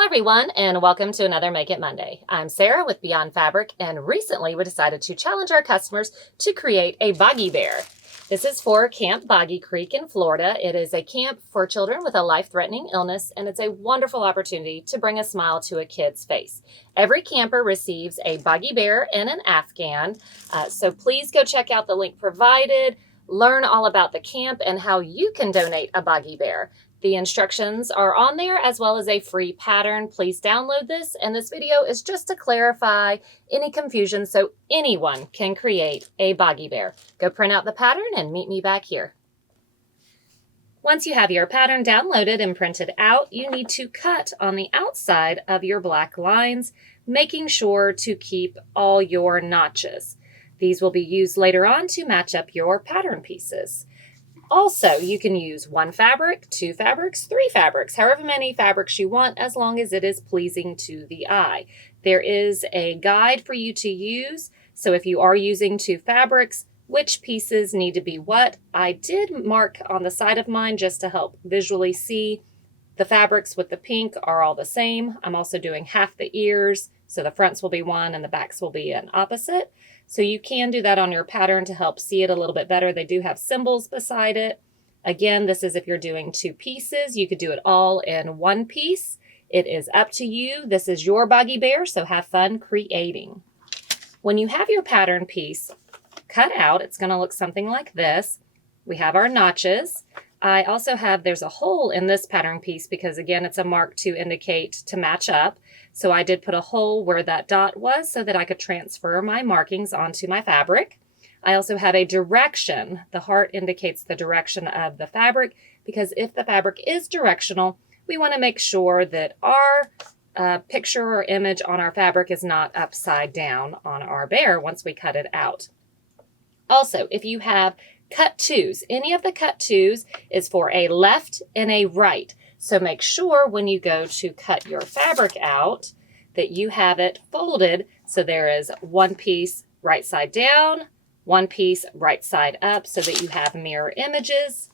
Hello everyone, and welcome to another Make It Monday. I'm Sarah with Beyond Fabric, and recently we decided to challenge our customers to create a Boggy Bear. This is for Camp Boggy Creek in Florida. It is a camp for children with a life-threatening illness, and it's a wonderful opportunity to bring a smile to a kid's face. Every camper receives a Boggy Bear and an Afghan, so please go check out the link provided, learn all about the camp and how you can donate a Boggy Bear. The instructions are on there as well as a free pattern. Please download this, and this video is just to clarify any confusion so anyone can create a Boggy Bear. Go print out the pattern and meet me back here. Once you have your pattern downloaded and printed out, you need to cut on the outside of your black lines, making sure to keep all your notches. These will be used later on to match up your pattern pieces. Also, you can use one fabric, two fabrics, three fabrics, however many fabrics you want, as long as it is pleasing to the eye. There is a guide for you to use, so if you are using two fabrics, which pieces need to be what. I did mark on the side of mine just to help visually see. The fabrics with the pink are all the same. I'm also doing half the ears, so the fronts will be one and the backs will be an opposite. So you can do that on your pattern to help see it a little bit better. They do have symbols beside it. Again, this is if you're doing two pieces. You could do it all in one piece. It is up to you. This is your Boggy Bear, so have fun creating. When you have your pattern piece cut out, it's going to look something like this. We have our notches. I also have, there's a hole in this pattern piece because again, it's a mark to indicate to match up. So I did put a hole where that dot was so that I could transfer my markings onto my fabric. I also have a direction. The heart indicates the direction of the fabric because if the fabric is directional, we want to make sure that our picture or image on our fabric is not upside down on our bear once we cut it out. Also, if you have cut twos, any of the cut twos is for a left and a right. So make sure when you go to cut your fabric out that you have it folded so there is one piece right side down, one piece right side up so that you have mirror images.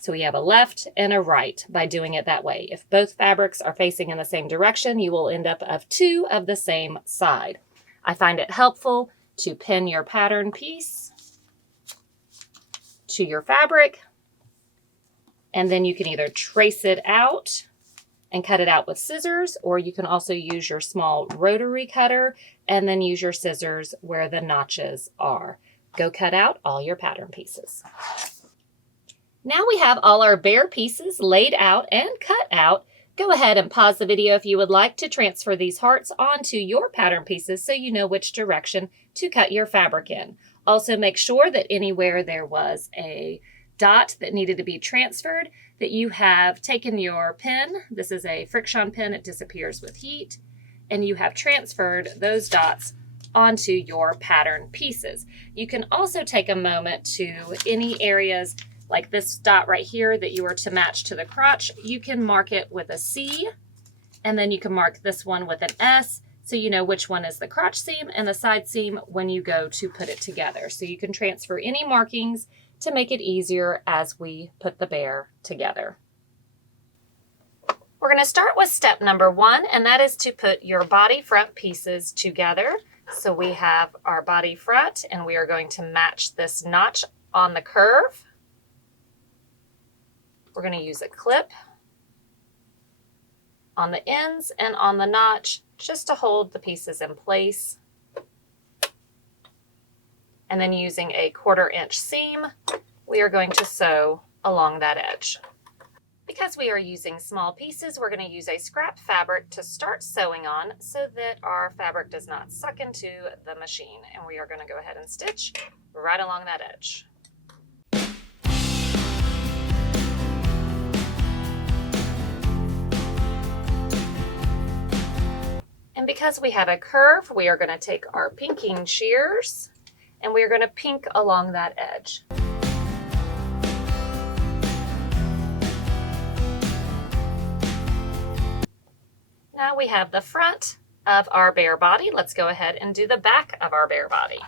So we have a left and a right by doing it that way. If both fabrics are facing in the same direction, you will end up of two of the same side. I find it helpful to pin your pattern piece to your fabric, and then you can either trace it out and cut it out with scissors, or you can also use your small rotary cutter and then use your scissors where the notches are. Go cut out all your pattern pieces. Now we have all our bear pieces laid out and cut out. Go ahead and pause the video if you would like to transfer these hearts onto your pattern pieces so you know which direction to cut your fabric in. Also make sure that anywhere there was a dot that needed to be transferred, that you have taken your pin. This is a friction pin, it disappears with heat, and you have transferred those dots onto your pattern pieces. You can also take a moment to any areas like this dot right here that you are to match to the crotch. You can mark it with a C, and then you can mark this one with an S, so you know which one is the crotch seam and the side seam when you go to put it together. So you can transfer any markings to make it easier as we put the bear together. We're going to start with step number one, and that is to put your body front pieces together. So we have our body front, and we are going to match this notch on the curve. We're going to use a clip on the ends and on the notch just to hold the pieces in place. And then using a 1/4 inch seam, we are going to sew along that edge. Because we are using small pieces, we're going to use a scrap fabric to start sewing on so that our fabric does not suck into the machine. And we are going to go ahead and stitch right along that edge. And because we have a curve, we are going to take our pinking shears and we are going to pink along that edge. Now we have the front of our bear body. Let's go ahead and do the back of our bear body.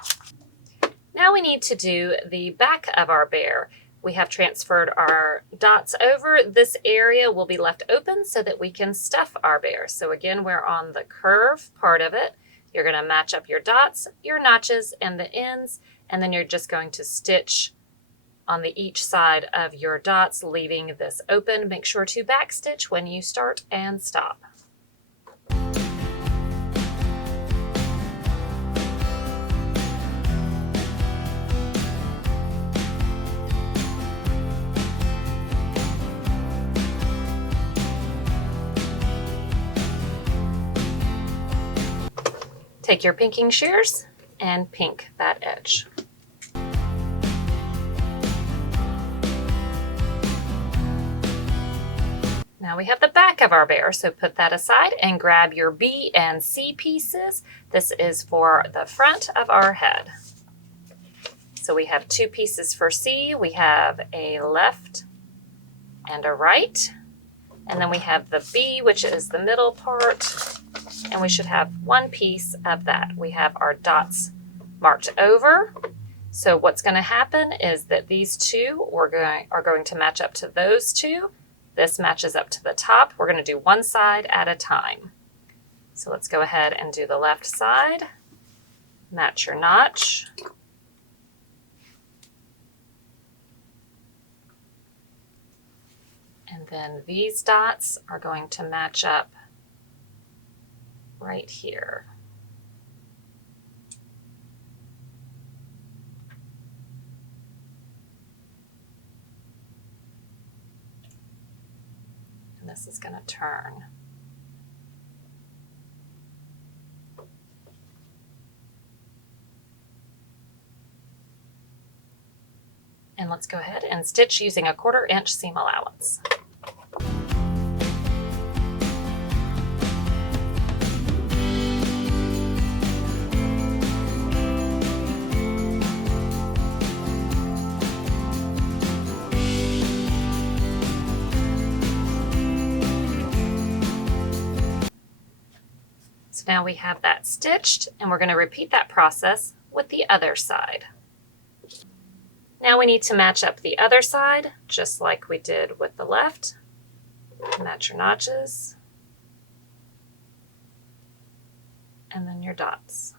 Now we need to do the back of our bear. we have transferred our dots over, this area will be left open so that we can stuff our bear. So again, we're on the curve part of it. You're going to match up your dots, your notches, and the ends, and then you're just going to stitch on each side of your dots, leaving this open. Make sure to backstitch when you start and stop. Take your pinking shears and pink that edge. Now we have the back of our bear, so put that aside and grab your B and C pieces. This is for the front of our head. So we have two pieces for C. We have a left and a right. And then we have the B, which is the middle part. And we should have one piece of that. We have our dots marked over. So what's going to happen is that these two are going to match up to those two. This matches up to the top. We're going to do one side at a time. So let's go ahead and do the left side. Match your notch. And then these dots are going to match up right here. And this is going to turn. And let's go ahead and stitch using a 1/4 inch seam allowance. So now we have that stitched, and we're going to repeat that process with the other side. Now we need to match up the other side, just like we did with the left. Match your notches, and then your dots.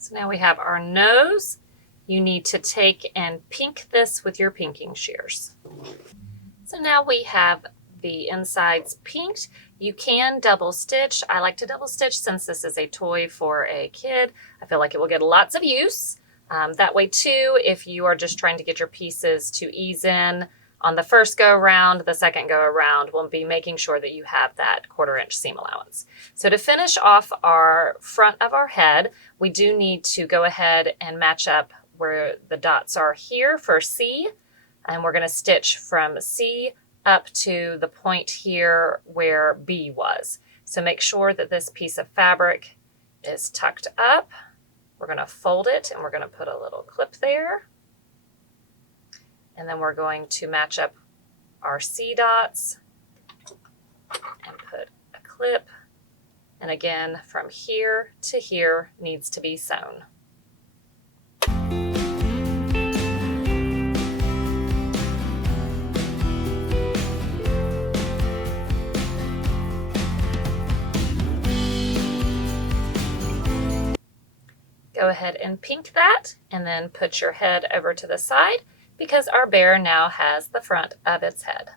So now we have our nose. You need to take and pink this with your pinking shears. So now we have the insides pinked. You can double stitch. I like to double stitch since this is a toy for a kid. I feel like it will get lots of use. That way too, if you are just trying to get your pieces to ease in on the first go around, the second go around, we'll be making sure that you have that 1/4 inch seam allowance. So to finish off our front of our head, we do need to go ahead and match up where the dots are here for C, and we're going to stitch from C up to the point here where B was. So make sure that this piece of fabric is tucked up. We're going to fold it and we're going to put a little clip there. And then we're going to match up our C dots and put a clip. And again, from here to here needs to be sewn. Go ahead and pink that, and then put your head over to the side because our bear now has the front of its head.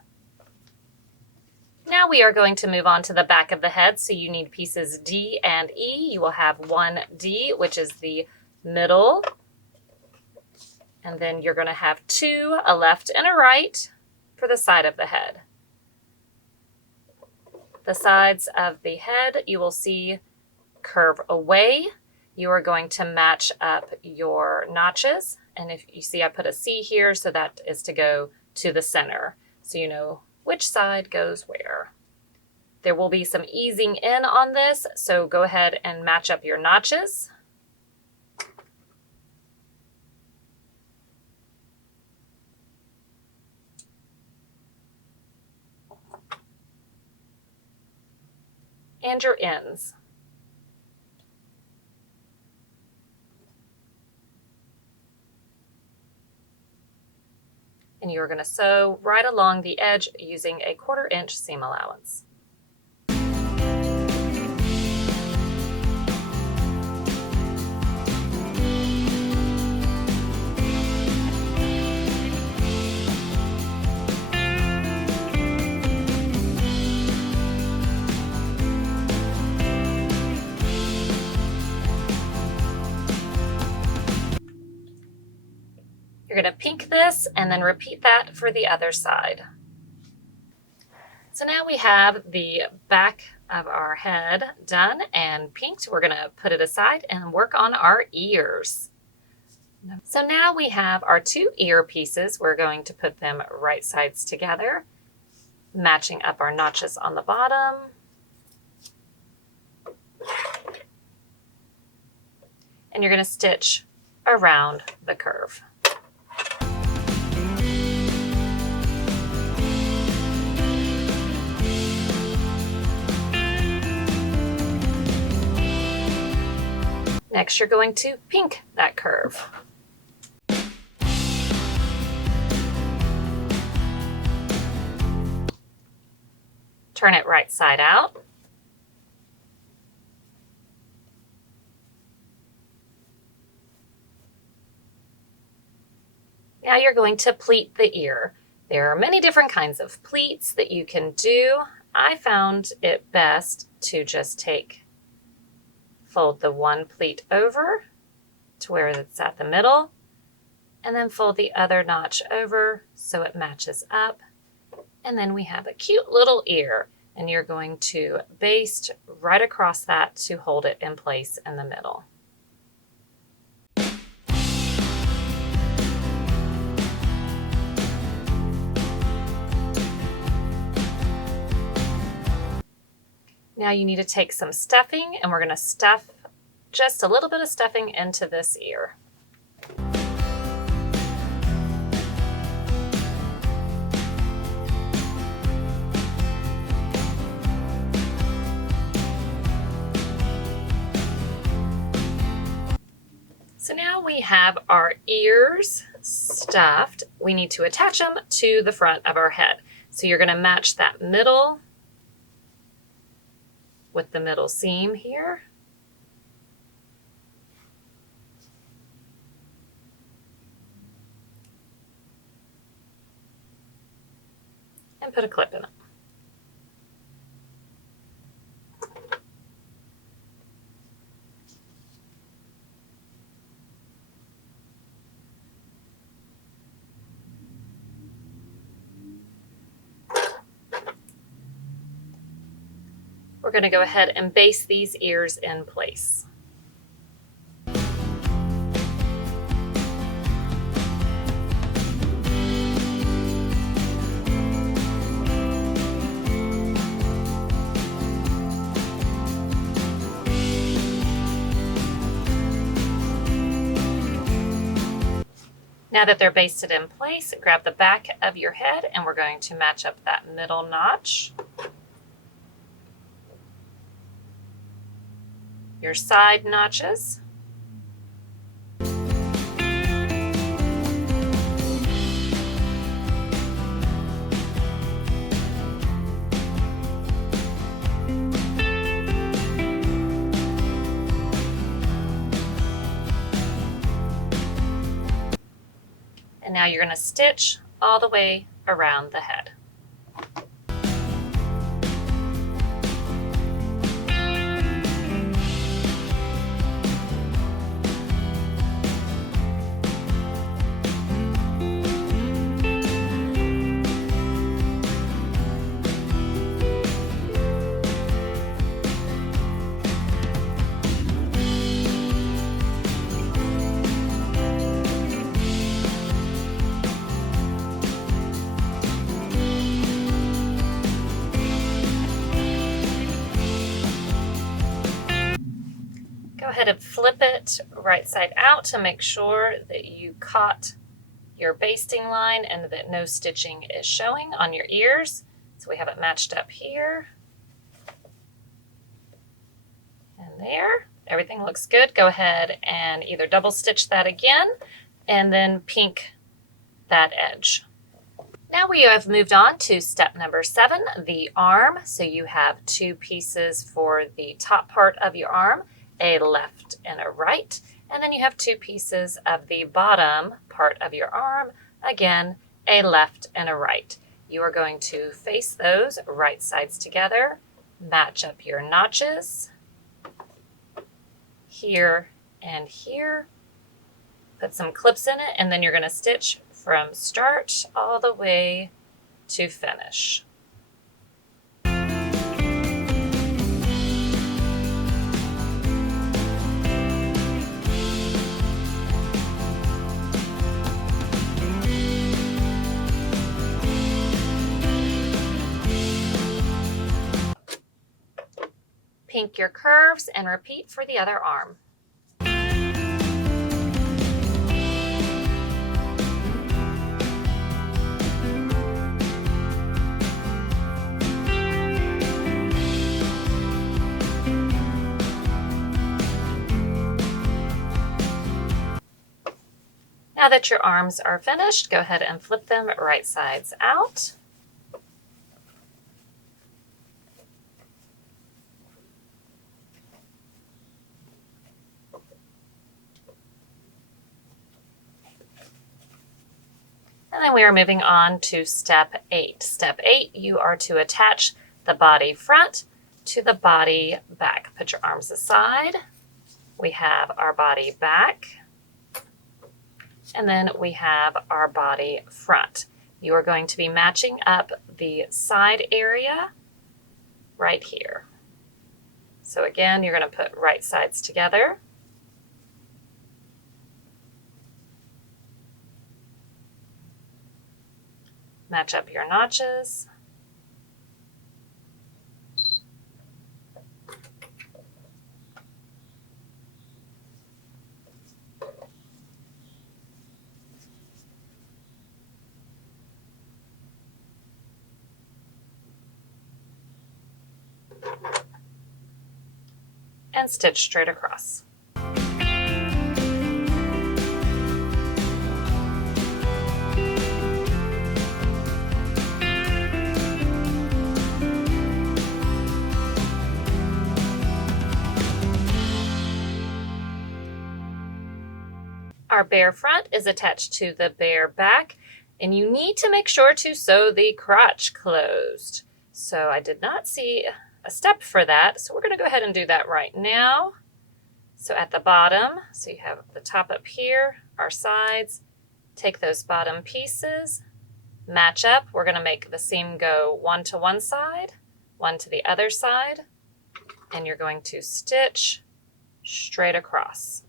Now we are going to move on to the back of the head, so you need pieces D and E. You will have one D, which is the middle, and then you're going to have two, a left and a right, for the side of the head. The sides of the head you will see curve away. You are going to match up your notches, and if you see I put a C here, so that is to go to the center, so you know which side goes where. There will be some easing in on this, so go ahead and match up your notches. And your ends. And you're going to sew right along the edge using a 1/4 inch seam allowance. You're going to pink this and then repeat that for the other side. So now we have the back of our head done and pinked. We're going to put it aside and work on our ears. So now we have our 2 ear pieces. We're going to put them right sides together, matching up our notches on the bottom. And you're going to stitch around the curve. Next, you're going to pink that curve. Turn it right side out. Now you're going to pleat the ear. There are many different kinds of pleats that you can do. I found it best to just fold the one pleat over to where it's at the middle, and then fold the other notch over so it matches up. And then we have a cute little ear, and you're going to baste right across that to hold it in place in the middle. Now you need to take some stuffing, and we're going to stuff just a little bit of stuffing into this ear. So now we have our ears stuffed. We need to attach them to the front of our head. So you're going to match that middle with the middle seam here. And put a clip in it. We're going to go ahead and baste these ears in place. Now that they're basted in place, grab the back of your head and we're going to match up that middle notch, your side notches, and now you're going to stitch all the way around the head. ahead and flip it right side out to make sure that you caught your basting line and that no stitching is showing on your ears. So we have it matched up here and there. Everything looks good. Go ahead and either double stitch that again and then pink that edge. Now we have moved on to step number 7, the arm. So you have 2 pieces for the top part of your arm, a left and a right, and then you have 2 pieces of the bottom part of your arm, again, a left and a right. You are going to face those right sides together, match up your notches here and here, put some clips in it, and then you're going to stitch from start all the way to finish. Pink your curves and repeat for the other arm. Now that your arms are finished, go ahead and flip them right sides out. And then we are moving on to step 8. Step 8, you are to attach the body front to the body back. Put your arms aside. We have our body back. And then we have our body front. You are going to be matching up the side area right here. So again, you're going to put right sides together. Match up your notches. And stitch straight across. Our bear front is attached to the bear back, and you need to make sure to sew the crotch closed. So I did not see a step for that, so we're going to go ahead and do that right now. So at the bottom, so you have the top up here, our sides, take those bottom pieces, match up. We're going to make the seam go one to one side, one to the other side, and you're going to stitch straight across.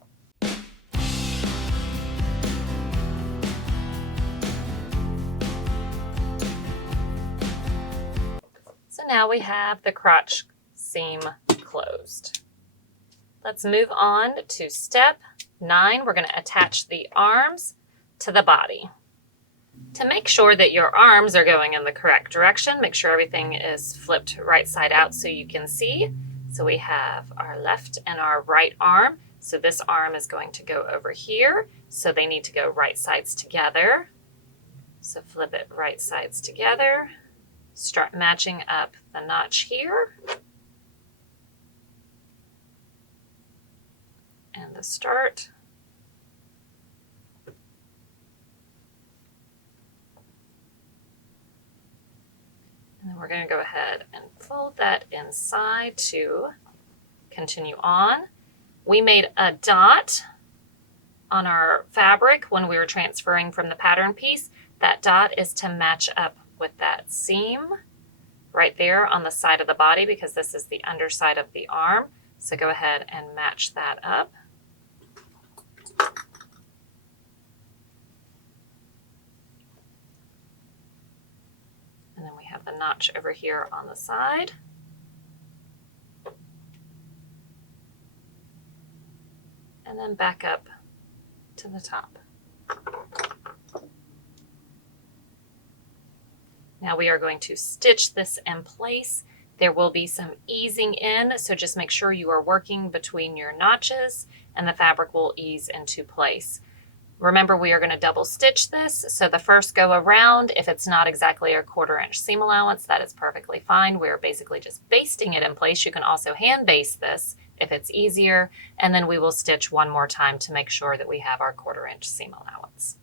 So now we have the crotch seam closed. Let's move on to step 9. We're going to attach the arms to the body. To make sure that your arms are going in the correct direction, make sure everything is flipped right side out so you can see. So we have our left and our right arm. So this arm is going to go over here. So they need to go right sides together. So flip it right sides together. Start matching up the notch here and the start. And then we're going to go ahead and fold that inside to continue on. We made a dot on our fabric when we were transferring from the pattern piece. That dot is to match up with that seam right there on the side of the body because this is the underside of the arm. So go ahead and match that up. And then we have the notch over here on the side. and then back up to the top. Now we are going to stitch this in place. There will be some easing in, so just make sure you are working between your notches and the fabric will ease into place. Remember, we are going to double stitch this, so the first go around, if it's not exactly a 1/4 inch seam allowance, that is perfectly fine. We're basically just basting it in place. You can also hand baste this if it's easier, and then we will stitch one more time to make sure that we have our 1/4 inch seam allowance.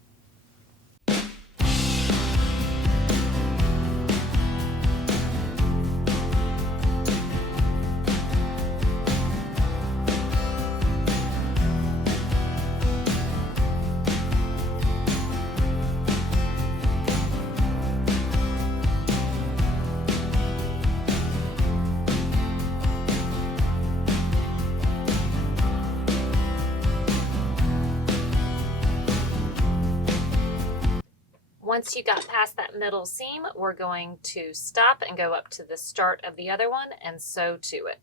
Once you got past that middle seam, we're going to stop and go up to the start of the other one and sew to it.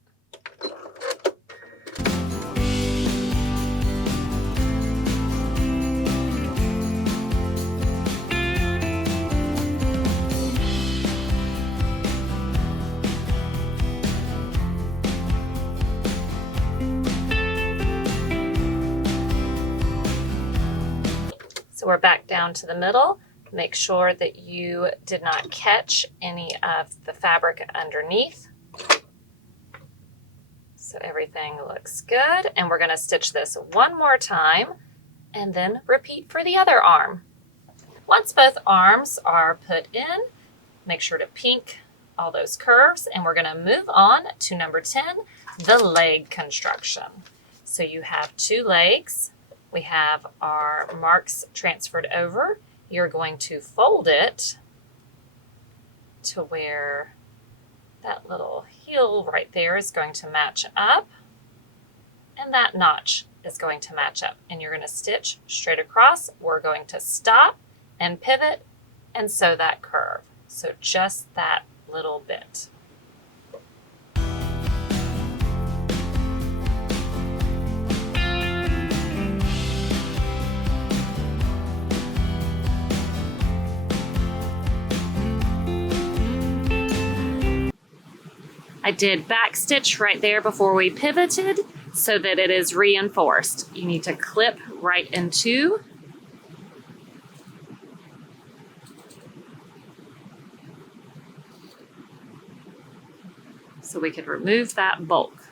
So we're back down to the middle. Make sure that you did not catch any of the fabric underneath. So everything looks good. And we're going to stitch this one more time and then repeat for the other arm. Once both arms are put in, make sure to pink all those curves. And we're going to move on to number 10, the leg construction. So you have 2 legs. We have our marks transferred over. You're going to fold it to where that little heel right there is going to match up, and that notch is going to match up. And you're going to stitch straight across. We're going to stop and pivot and sew that curve. So just that little bit. I did back stitch right there before we pivoted so that it is reinforced. You need to clip right into. So we could remove that bulk.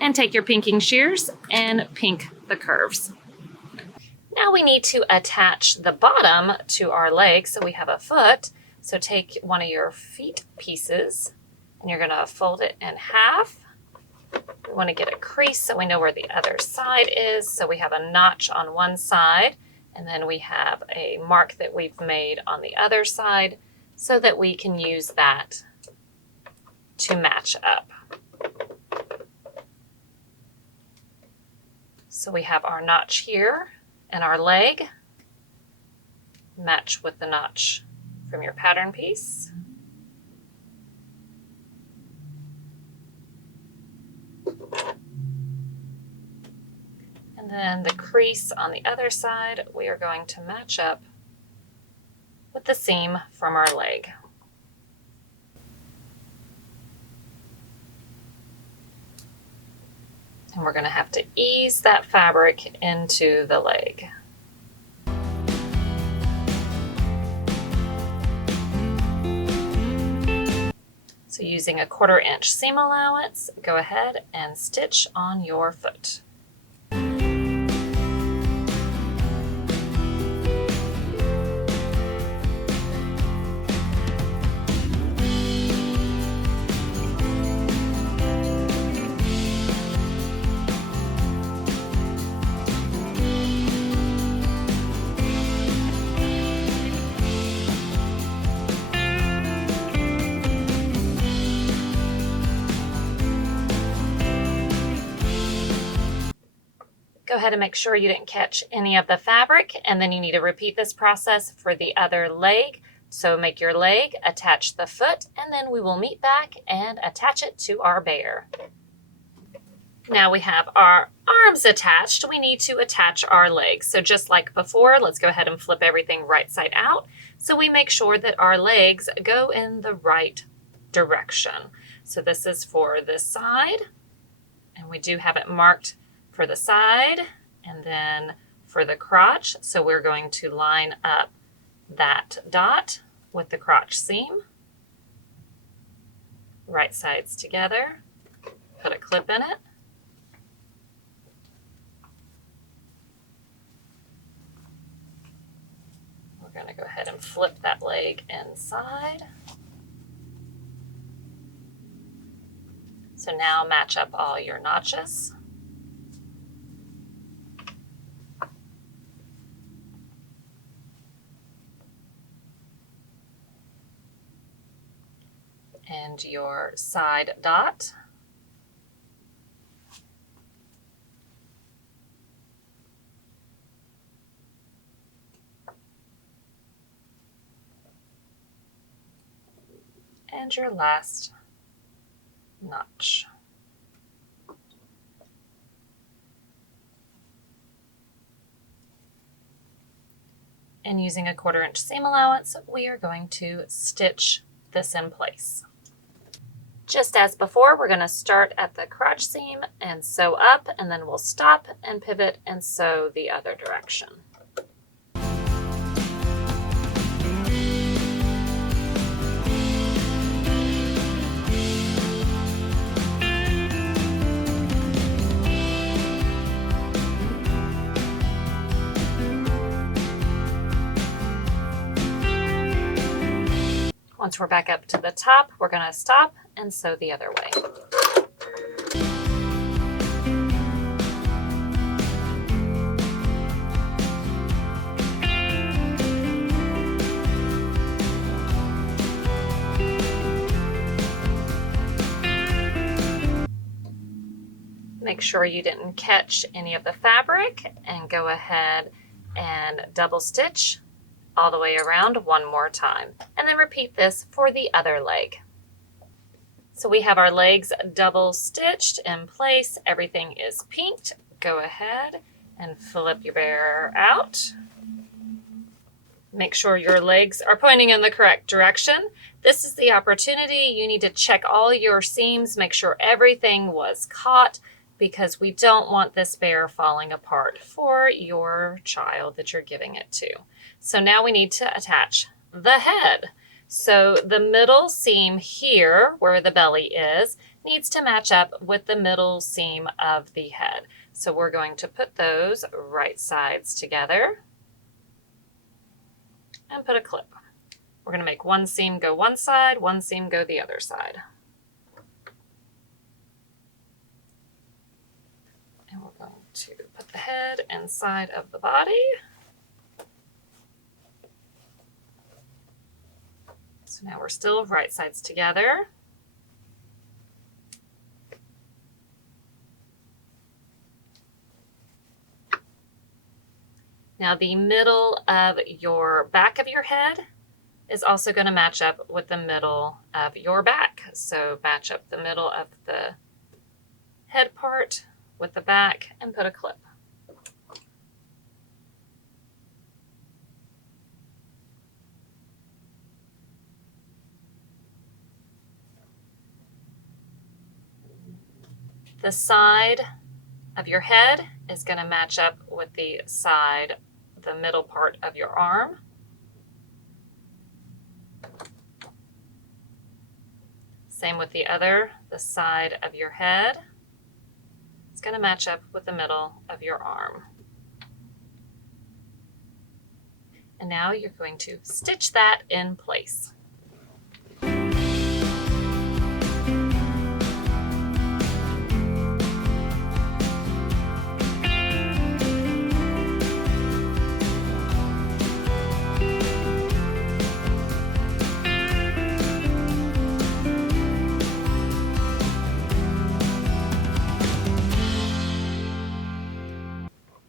And take your pinking shears and pink the curves. Now we need to attach the bottom to our leg, so we have a foot. So take one of your feet pieces and you're going to fold it in half. We want to get a crease so we know where the other side is. So we have a notch on one side and then we have a mark that we've made on the other side so that we can use that to match up. So we have our notch here and our leg match with the notch from your pattern piece. And then the crease on the other side, we are going to match up with the seam from our leg. And we're going to have to ease that fabric into the leg. So using a 1/4 inch seam allowance, go ahead and stitch on your foot. Go ahead and make sure you didn't catch any of the fabric, and then you need to repeat this process for the other leg. So make your leg, attach the foot, and then we will meet back and attach it to our bear. Now we have our arms attached. We need to attach our legs. So just like before, let's go ahead and flip everything right side out. So we make sure that our legs go in the right direction. So this is for this side, and we do have it marked for the side and then for the crotch. So we're going to line up that dot with the crotch seam, right sides together, put a clip in it. We're going to go ahead and flip that leg inside. So now match up all your notches. And your side dot. And your last notch. And using a 1/4 inch seam allowance, we are going to stitch this in place. Just as before, we're going to start at the crotch seam and sew up, and then we'll stop and pivot and sew the other direction. Once we're back up to the top, we're going to stop and sew the other way. Make sure you didn't catch any of the fabric, and go ahead and double stitch all the way around one more time, and then repeat this for the other leg. So we have our legs double stitched in place. Everything is pinked. Go ahead and flip your bear out. Make sure your legs are pointing in the correct direction. This is the opportunity. You need to check all your seams, make sure everything was caught, because we don't want this bear falling apart for your child that you're giving it to. So now we need to attach the head. So the middle seam here, where the belly is, needs to match up with the middle seam of the head. So we're going to put those right sides together and put a clip. We're going to make one seam go one side, one seam go the other side. And we're going to put the head inside of the body. So now we're still right sides together. Now the middle of your back of your head is also going to match up with the middle of your back. So match up the middle of the head part with the back and put a clip. The side of your head is going to match up with the side, the middle part of your arm. Same with the other, the side of your head. It's going to match up with the middle of your arm. And now you're going to stitch that in place.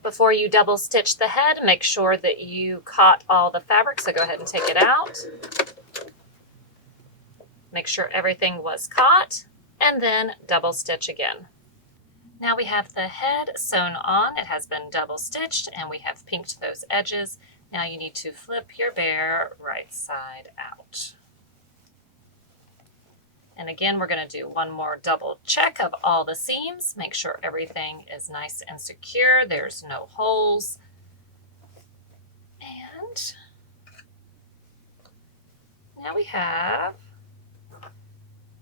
Before you double stitch the head, make sure that you caught all the fabric, so go ahead and take it out. Make sure everything was caught, and then double stitch again. Now we have the head sewn on. It has been double stitched and we have pinked those edges. Now you need to flip your bear right side out. And again, we're going to do one more double check of all the seams. Make sure everything is nice and secure. There's no holes. And now we have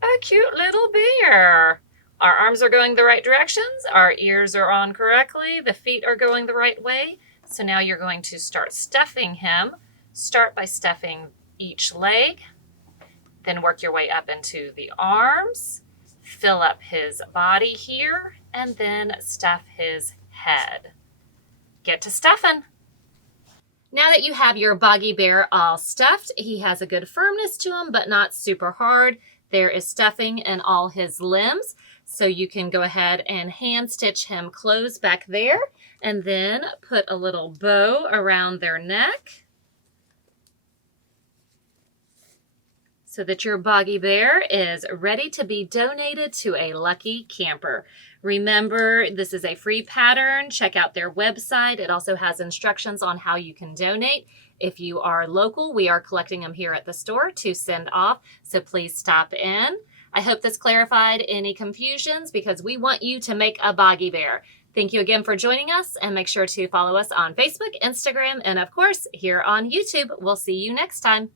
a cute little bear. Our arms are going the right directions. Our ears are on correctly. The feet are going the right way. So now you're going to start stuffing him. Start by stuffing each leg. Then work your way up into the arms, fill up his body here, and then stuff his head. Get to stuffing. Now that you have your Boggy Bear all stuffed, he has a good firmness to him, but not super hard. There is stuffing in all his limbs, so you can go ahead and hand stitch him closed back there, and then put a little bow around their neck, so that your Boggy Bear is ready to be donated to a lucky camper. Remember, this is a free pattern. Check out their website. It also has instructions on how you can donate. If you are local, we are collecting them here at the store to send off, so please stop in. I hope this clarified any confusions because we want you to make a Boggy Bear. Thank you again for joining us, and make sure to follow us on Facebook, Instagram, and of course, here on YouTube. We'll see you next time.